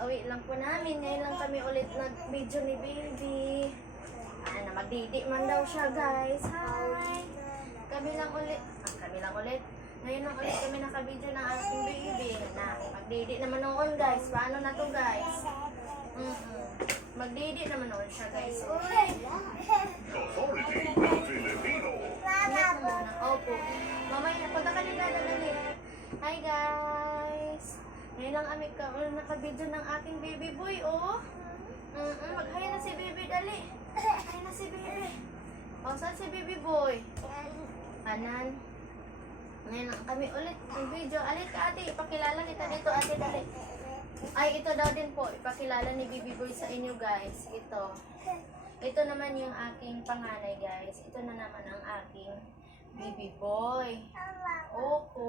Kakauwi lang po namin. Ngayon lang kami ulit nag-video ni baby. Ano, magdidi man daw siya, guys. Hi! Kami lang ulit. Ngayon lang ulit kami naka-video ng ating baby. Na, magdidi naman noon, guys. Paano na to, guys? Magdidi naman noon siya, guys. Uy! Opo. Mamaya, punta ka nila, dali. Hi, guys! Ngayon lang kami naka-video ng ating baby boy, oh. Mag-hi na si baby, dali. Hi na si baby. Oh, saan si baby boy? Kanan. Ngayon lang kami ulit ng video. Alit ka, ate. Ipakilala kita dito, ate, dali. Ay, ito daw din po. Ipakilala ni baby boy sa inyo, guys. Ito. Ito naman yung aking panganay, guys. Ito na naman ang aking baby boy. Opo.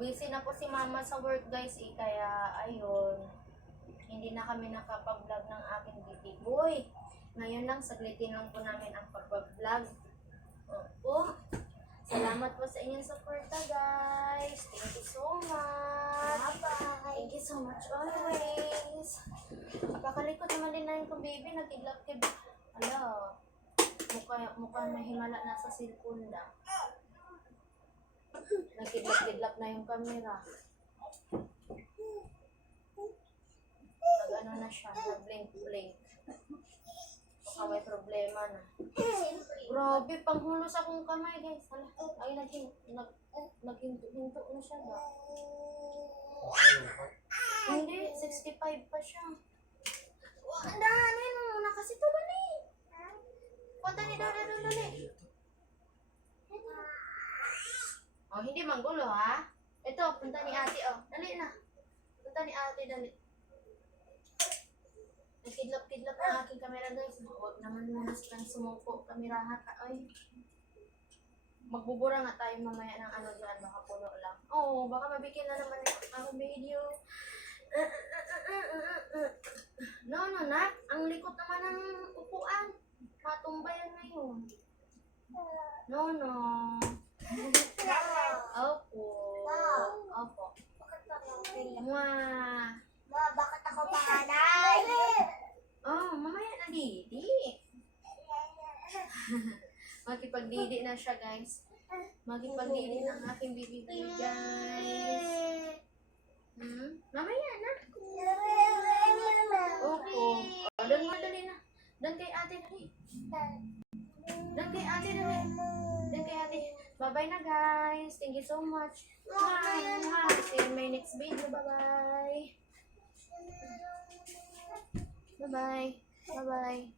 Busy na po si mama sa work, guys, kaya ayun, hindi na kami nakapag-vlog ng aking baby boy. Ngayon lang, saglitin lang po namin ang pag-vlog. Opo. Salamat po sa inyong suporta, guys. Thank you so much. Bye-bye. Thank you so much always. Napakalikot naman din namin kung baby, nagkidlap-kidlap. Ala, mukha na himala na sa cellphone lang. Nagkidlap-kidlap na yung camera. Nag-ano na siya, nag-blink-blink. Baka may problema na. Grabe, panghulos akong kamay, guys. Ay, naghinto na siya ba? Hindi, 65 pa siya. Andahanin mo muna kasi ito dali. Punta ni dali. Oh, hindi manggulo, ha? Ito, punta ni ate, oh. Dali na. Punta ni ate, dali. Nagkidlap-kidlap ang aking camera, guys. Huwag naman muna silang sumuko. Kamerahan ka, ay. Magbubura nga tayo mamaya ng ano dyan. Baka puno lang. Oh, baka mabikin na naman ang video. No, nak. Ang likot naman ng upuan. Matumbayan na yun. No. Opo. Mwah. Ma, bakit ako panganay? Oh, mamaya na didi. Magipagdidi na siya, guys. Magipagdidi ng aking baby, guys. Mamaya na. Opo. O, doon mo, dali na. Doon kay ate, dali. Bye-bye na, guys. Thank you so much. See you in my next video. Bye-bye. Bye-bye.